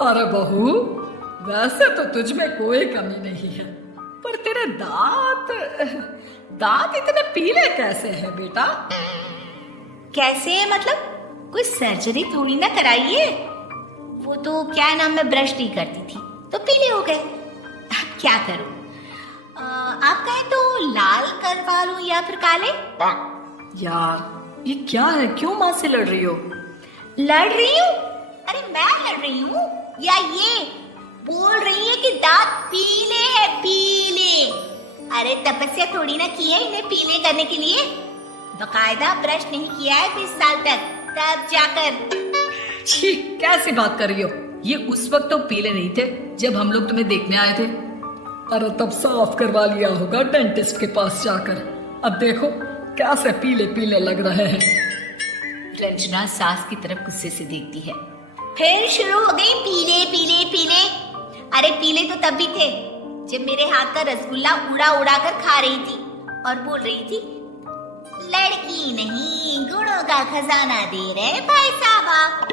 अरे बहू, वैसे तो तुझ में कोई कमी नहीं है, पर तेरे दांत दांत इतने पीले कैसे हैं बेटा? कैसे है मतलब? कोई सर्जरी थोड़ी ना कराइए। वो तो क्या नाम, मैं ब्रश नहीं करती थी तो पीले हो गए। अब क्या करूं? आप कहें तो लाल करवा लूं या फिर काले? यार ये क्या है, क्यों माँ से लड़ रही हो? लड़ रही हूँ? अरे मैं लड़ रही हूँ या ये बोल रही है कि दांत पीले हैं, पीले? अरे तपस्या थोड़ी ना की है इन्हें पीले करने के लिए। बकायदा ब्रश नहीं किया है 20 साल तक, तब जाकर। छी, कैसी बात कर रही हो? ये उस वक्त तो पीले नहीं थे जब हम लोग तुम्हें देखने आए थे। अरे तब साफ करवा लिया होगा डेंटिस्ट के पास जाकर। अब देखो कैसे पीले पीले लग रहे हैं। रंजना सास की तरफ गुस्से से देखती है। फिर शुरू हो गई पीले पीले पीले। अरे पीले तो तब भी थे जब मेरे हाथ का रसगुल्ला उड़ा उड़ा कर खा रही थी और बोल रही थी, लड़की नहीं गुणों का खजाना दे रहे भाई साहब।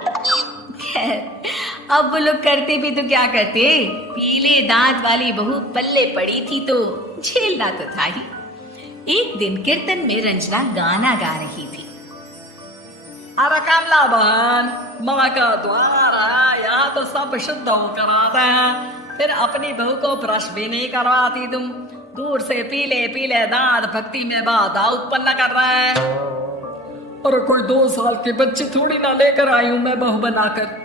अब वो लोग करते भी तो क्या करते, पीले दांत वाली बहू पल्ले पड़ी थी तो झेलना तो था ही। एक दिन कीर्तन में रंजना गाना गा रही थी। अरे कमला बहन, माँ का द्वार है, यहाँ तो सब शुद्ध होकर आते हैं, फिर अपनी बहू को ब्रश भी नहीं करवाती तुम। दूर से पीले पीले दांत भक्ति में बाधा उत्पन्न कर रहे हैं। और कोई 2 साल के बच्चे थोड़ी ना लेकर आई हूं मैं बहू बनाकर।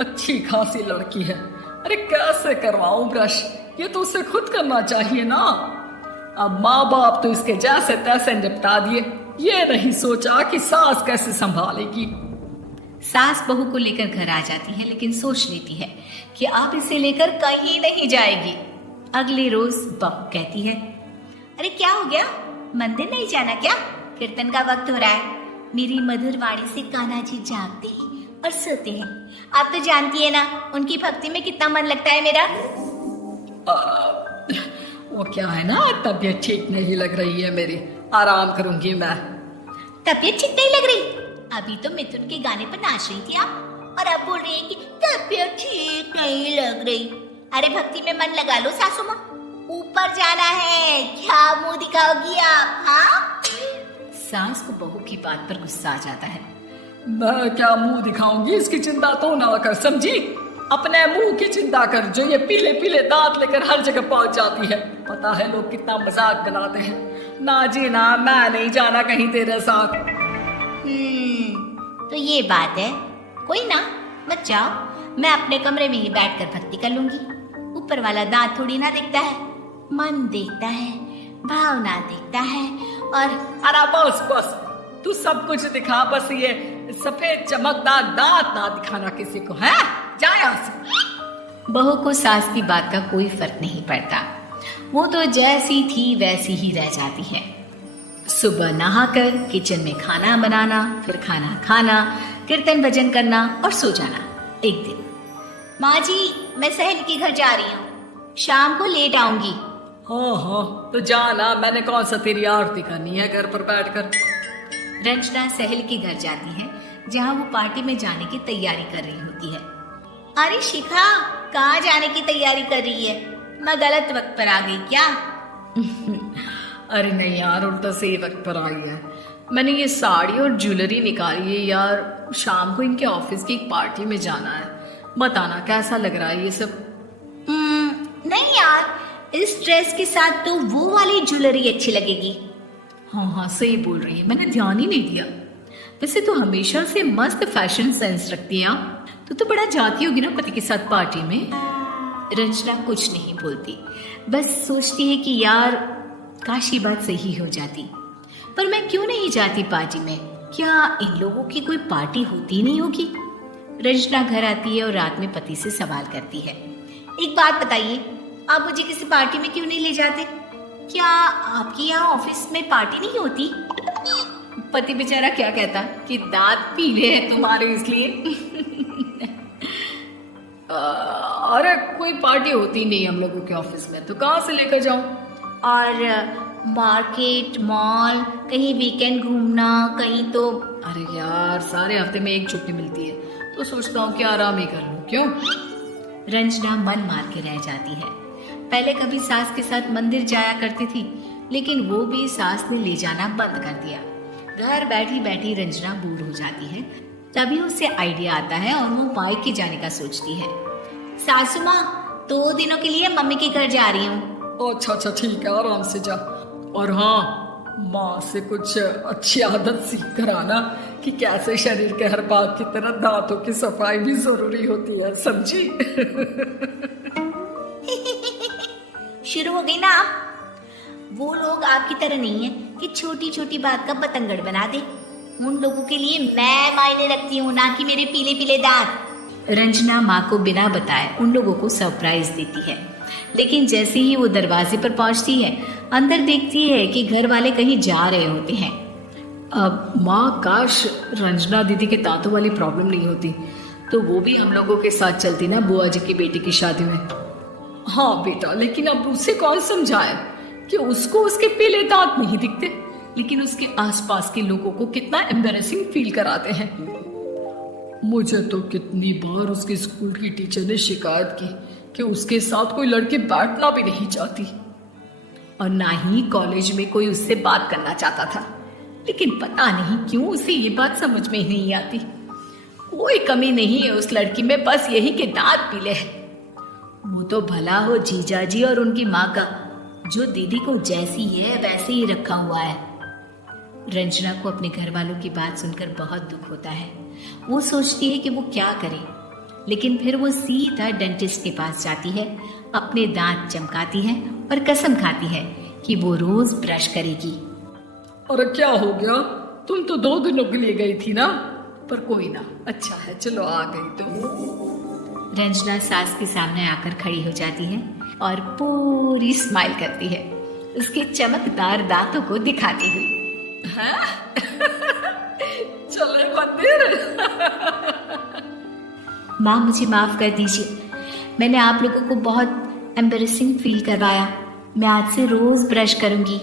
अच्छी खासी लड़की है, अरे कैसे करवाऊं ब्रश? ये तो उसे खुद करना चाहिए ना। अब माँ बाप तो इसके जैसे तैसे निपटा दिए, ये नहीं सोचा कि सास कैसे संभालेगी। सास बहू को लेकर घर आ जाती है, लेकिन सोच लेती है कि अब इसे लेकर कहीं नहीं जाएगी। अगले रोज बहू कहती है, अरे क्या हो गया, मंदिर नहीं जाना क्या? कीर्तन का वक्त हो रहा है। मेरी मधुर वाणी से कान्हा जी जागते और सोते हैं। आप तो जानती है ना उनकी भक्ति में कितना मन लगता है मेरा। वो क्या है ना, तबीयत ठीक नहीं लग रही है मेरी, आराम करूंगी मैं। तबीयत ठीक नहीं लग रही? अभी तो मिथुन के गाने पर नाच रही थी आप, और अब बोल रही है कि तबीयत ठीक नहीं लग रही। अरे भक्ति में मन लगा लो सासू माँ, ऊपर जाना है, क्या मुंह दिखाओगी आप? हाँ? सास को बहू की बात पर गुस्सा आ जाता है। मैं क्या मुंह दिखाऊंगी, इसकी चिंता तो ना कर, समझी? अपने मुंह की चिंता कर, जो ये पीले पीले दांत लेकर हर जगह पहुंच जाती है। पता है लोग कितना मजाक बनाते हैं। ना जी ना, मैं नहीं जाना कहीं तेरे साथ। तो ये बात है, कोई ना, मत जाओ, मैं अपने कमरे में ही बैठकर भक्ति कर लूंगी। ऊपर वाला दांत थोड़ी ना देखता है, मन देखता है, भावना देखता है। और अरे बस बस, तू सब कुछ दिखा, बस ये सफेद चमकदार दांत ना दिखाना किसी को, है? जा यहाँ से। बहू को सास की बात का कोई फर्क नहीं पड़ता, वो तो जैसी थी वैसी ही रह जाती है। सुबह नहाकर किचन में खाना बनाना, फिर खाना खाना, कीर्तन भजन करना और सो जाना। एक दिन, माँ जी मैं सहेली के घर जा रही हूँ, शाम को लेट आऊंगी। हाँ हाँ तो जाना, मैंने कौन सा तेरी आरती करनी है घर पर बैठकर। रंजना सहेली के घर जाती है, जहाँ वो पार्टी में जाने की तैयारी कर रही होती है। अरे शिखा, कहाँ जाने की तैयारी कर रही है? मैं गलत वक्त पर आ गई क्या? अरे नहीं यार, उल्टा सही वक्त पर आई है। मैंने ये साड़ी और ज्वेलरी निकाली है यार, शाम को इनके ऑफिस की एक पार्टी में जाना है। बताना कैसा लग रहा है ये सब? नहीं यार, इस ड्रेस के साथ तो वो वाली ज्वेलरी अच्छी लगेगी। हाँ हाँ सही बोल रही है, मैंने ध्यान ही नहीं दिया। वैसे तो हमेशा से मस्त फैशन सेंस रखती है आप। तो बड़ा जाती होगी ना पति के साथ पार्टी में। रंजना कुछ नहीं बोलती, बस सोचती है कि यार काश ये बात सही हो जाती। पर मैं क्यों नहीं जाती पार्टी में? क्या इन लोगों की कोई पार्टी होती नहीं होगी? रंजना घर आती है और रात में पति से सवाल करती है, एक बात बताइए, आप मुझे किसी पार्टी में क्यों नहीं ले जाते? क्या आपके यहाँ ऑफिस में पार्टी नहीं होती? पति बेचारा क्या कहता कि दांत पीले हैं तुम्हारे इसलिए। अरे कोई पार्टी होती नहीं हम लोगों के ऑफिस में, तो कहाँ से लेकर जाऊं? और मार्केट, मॉल, कहीं वीकेंड घूमना, कहीं तो। अरे यार सारे हफ्ते में एक छुट्टी मिलती है, तो सोचता हूँ कि आराम ही कर लूं। क्यों? रंजना मन मार के रह जाती है। पहले कभी सास के साथ मंदिर जाया करती थी, लेकिन वो भी सास ने ले जाना बंद कर दिया। घर बैठी बैठी रंजना बोर हो जाती है। तभी उसे आइडिया आता है और वो मायके जाने का सोचती है। सासू माँ, 2 दिनों के लिए मम्मी के घर जा रही हूँ। अच्छा अच्छा ठीक है, आराम से जा। और हाँ, माँ से कुछ अच्छी आदत सीख कर आना कि कैसे शरीर के हर भाग की तरह दांतों की सफाई भी जरूरी होती है, समझी? शुरू हो गई ना आप? वो लोग आपकी तरह नहीं है कि छोटी छोटी बात का बतंगड़ बना दे। उन लोगों के लिए मैं मायने रखती हूँ, ना कि मेरे पीले पीले दांत। रंजना माँ को बिना बताए उन लोगों को सरप्राइज देती है, लेकिन जैसे ही वो दरवाजे पर पहुंचती है, अंदर देखती है कि घर वाले कहीं जा रहे होते हैं। अब माँ, काश रंजना दीदी के दांतों वाली प्रॉब्लम नहीं होती तो वो भी हम लोगों के साथ चलती ना बुआ जी की बेटी की शादी में। हाँ बेटा, लेकिन अब उसे कौन समझाए कि उसको उसके पीले दांत नहीं दिखते, लेकिन उसके आसपास के लोगों को कितना एम्बैरेसिंग फील कराते हैं। मुझे तो कितनी बार उसके स्कूल की टीचर ने शिकायत की कि उसके साथ कोई लड़की बैठना भी नहीं चाहती और ना ही कॉलेज में कोई उससे बात करना चाहता था, लेकिन पता नहीं क्यों उसे ये बात समझ में ही नहीं आती। कोई कमी नहीं है उस लड़की में, बस यही कि दांत पीले हैं। वो तो भला हो जीजा जी और उनकी माँ का, जो दीदी को जैसी है वैसे ही रखा हुआ है। रंजना को अपने घर वालों की बात सुनकर बहुत दुख होता है। वो सोचती है कि वो क्या करे, लेकिन फिर वो सीधा डेंटिस्ट के पास जाती है, अपने दांत चमकाती है और कसम खाती है कि वो रोज ब्रश करेगी। अरे क्या हो गया? तुम तो 2 दिनों के लिए गई थी ना? पर कोई ना, अच्छा है, चलो आ गई तुम। रंजना सास के सामने आकर खड़ी हो जाती है और पूरी स्माइल करती है, उसके चमकदार दांतों को दिखाती हुई। चले मंदिर। माँ, मुझे माफ कर दीजिए, मैंने आप लोगों को बहुत एम्बैरेसिंग फील करवाया। मैं आज से रोज ब्रश करूंगी।